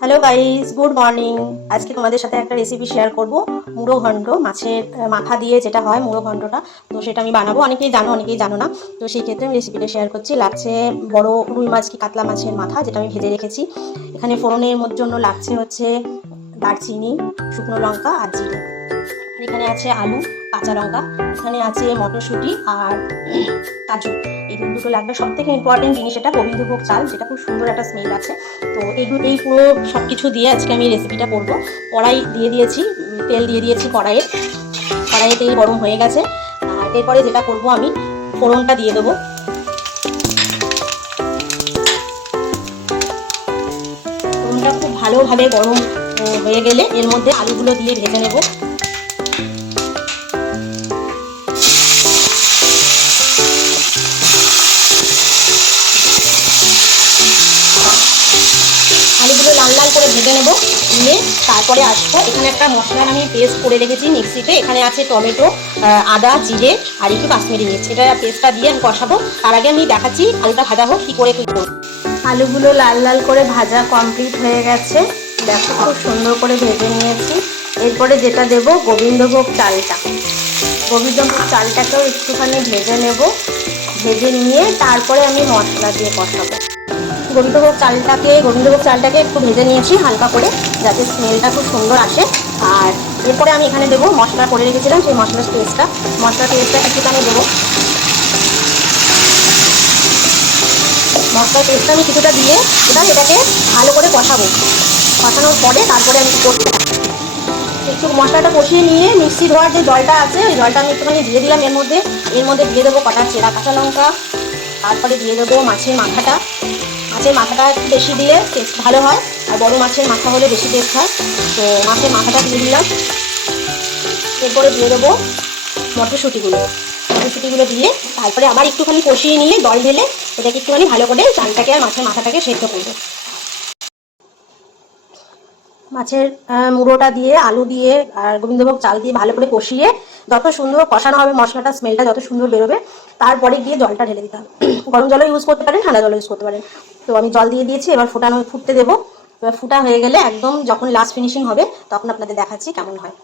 Hello guys, good morning. আজকে তোমাদের সাথে একটা রেসিপি শেয়ার করব, মুড়ো ঘন্ট, মাছের মাথা দিয়ে যেটা হয় মুড়ো ঘন্টটা। তো সেটা আমি বানাবো, অনেকেই জানো অনেকেই জানো না। তো সেই ক্ষেত্রে আমি রেসিপিটা শেয়ার করছি। লাগছে বড় রুই মাছ কি কাতলা মাছের মাথা, যেটা আমি ভেজে রেখেছি। এখানে ফোড়নের জন্য লাগছে হচ্ছে দারচিনি, শুকনো লঙ্কা আর জিরে। আর এখানে আছে আলু, কাঁচা লঙ্কা, এখানে আছে মটরশুঁটি আর কাজু। এই দুটো লাগবে। সব থেকে ইম্পর্টেন্ট জিনিস এটা গোবিন্দভোগ চাল, যেটা খুব সুন্দর একটা স্মেল আছে। তো এই পুরো সব কিছু দিয়ে আজকে আমি রেসিপিটা করবো। কড়াই দিয়ে দিয়েছি, তেল দিয়ে দিয়েছি কড়াইয়ে তেল গরম হয়ে গেছে। আর এরপরে যেটা করব, আমি ফোড়নটা দিয়ে দেবো। ফোড়নটা খুব ভালোভাবে গরম হয়ে গেলে এর মধ্যে আলুগুলো দিয়ে ভেজে নেব। আলুগুলো লাল লাল করে ভেজে নেব, নিয়ে তারপরে আসবো। এখানে একটা মশলার আমি পেস্ট করে রেখেছি মিক্সিতে। এখানে আছে টমেটো, আদা, জিরে আর একটু কাশ্মীরি মির্চ। এটা পেস্টটা দিয়ে আমি কষাবো। তার আগে আমি দেখাচ্ছি আলুটা ভাজা হোক কী করে কী করব। আলুগুলো লাল লাল করে ভাজা কমপ্লিট হয়ে গেছে। দেখো খুব সুন্দর করে ভেজে নিয়েছি। এরপরে যেটা দেব, গোবিন্দভোগ চালটা। গোবিন্দভোগ চালটাকেও একটুখানি ভেজে নেব। ভেজে নিয়ে তারপরে আমি মশলা দিয়ে কষাবো। গোবিন্দভোগ চালটাকে একটু ভেজে নিয়েছি হালকা করে, যাতে স্মেলটা খুব সুন্দর আসে। আর এরপরে আমি এখানে দেবো মশলা করে রেখেছিলাম, সেই মশলার পেস্টটা কিছুখানি দেবো। মশলার পেস্টটা আমি কিছুটা দিয়ে এবার এটাকে ভালো করে কষানোর পরে তারপরে আমি করতে একটু মশলাটা কষিয়ে নিয়ে মিক্সি ধোয়ার যে জলটা আছে, ওই জলটা আমি একটুখানি দিয়ে দিলাম এর মধ্যে দিয়ে দেবো কটা চেরা কাঁচা লঙ্কা। তারপরে দিয়ে দেবো মাছের মাথাটা একটু বেশি দিলে টেস্ট ভালো হয়, আর বড় মাছের মাথা হলে বেশি টেস্ট হয়। তো মাছের মাথাটা দিয়ে দিলাম। এরপরে দিয়ে দেবো মটরশুঁটিগুলো দিয়ে তারপরে আবার একটুখানি কষিয়ে নিয়ে জল ঢেলে এটাকে একটুখানি ভালো করে চালটাকে আর মাছের মাথাটাকে সেদ্ধ করবো। মাছের মুড়োটা দিয়ে আলু দিয়ে আর গোবিন্দভোগ চাল দিয়ে ভালো করে কষিয়ে যত সুন্দর কষানো হবে, মশলাটা স্মেলটা যত সুন্দর বেরোবে, তারপরে গিয়ে জলটা ঢেলে দিতে হবে। গরম জলও ইউজ করতে পারেন, ঠান্ডা জলও ইউজ করতে পারেন। তো আমি জল দিয়ে দিয়েছি, এবার ফুটতে দেবো। এবার ফুটা হয়ে গেলে একদম যখন লাস্ট ফিনিশিং হবে, তখন আপনাদের দেখাচ্ছি কেমন হয়।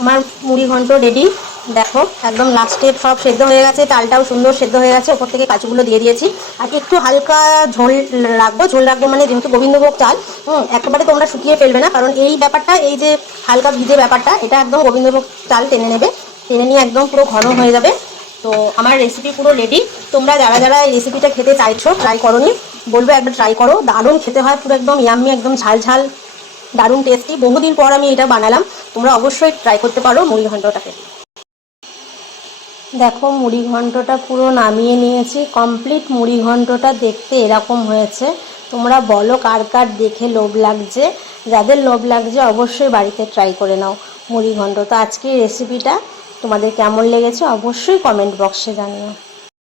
আমার মুড়ি ঘন্ট রেডি। দেখো একদম লাস্টে সব সেদ্ধ হয়ে গেছে, চালটাও সুন্দর সেদ্ধ হয়ে গেছে। ওপর থেকে কাজুগুলো দিয়ে দিয়েছি। আর একটু হালকা ঝোল রাখবো, মানে যেহেতু গোবিন্দভোগ চাল, একেবারে তোমরা শুকিয়ে ফেলবে না, কারণ এই ব্যাপারটা, এই যে হালকা ভিজে ব্যাপারটা, এটা একদম গোবিন্দভোগ চাল টেনে নেবে। টেনে নিয়ে একদম পুরো ঘন হয়ে যাবে। তো আমার রেসিপি পুরো রেডি। তোমরা যারা যারা এই রেসিপিটা খেতে চাইছো, ট্রাই করোনি, বলবো একবার ট্রাই করো। দারুণ খেতে হয়, পুরো একদম ইয়াম্মি, একদম ঝাল ঝাল, দারুণ টেস্টি। বহুদিন পর আমি এটা বানালাম। তোমরা অবশ্যই ট্রাই করতে পারো মুড়ি ঘন্টটাকে। দেখো মুড়ি ঘন্টটা পুরো নামিয়ে নিয়েছি। কমপ্লিট মুড়ি ঘন্টটা দেখতে এরকম হয়েছে। তোমরা বলো কার কার দেখে লোভ লাগছে। যাদের লোভ লাগছে অবশ্যই বাড়িতে ট্রাই করে নাও মুড়ি ঘন্ট। তো আজকের রেসিপিটা তোমাদের কেমন লেগেছে অবশ্যই কমেন্ট বক্সে জানিও।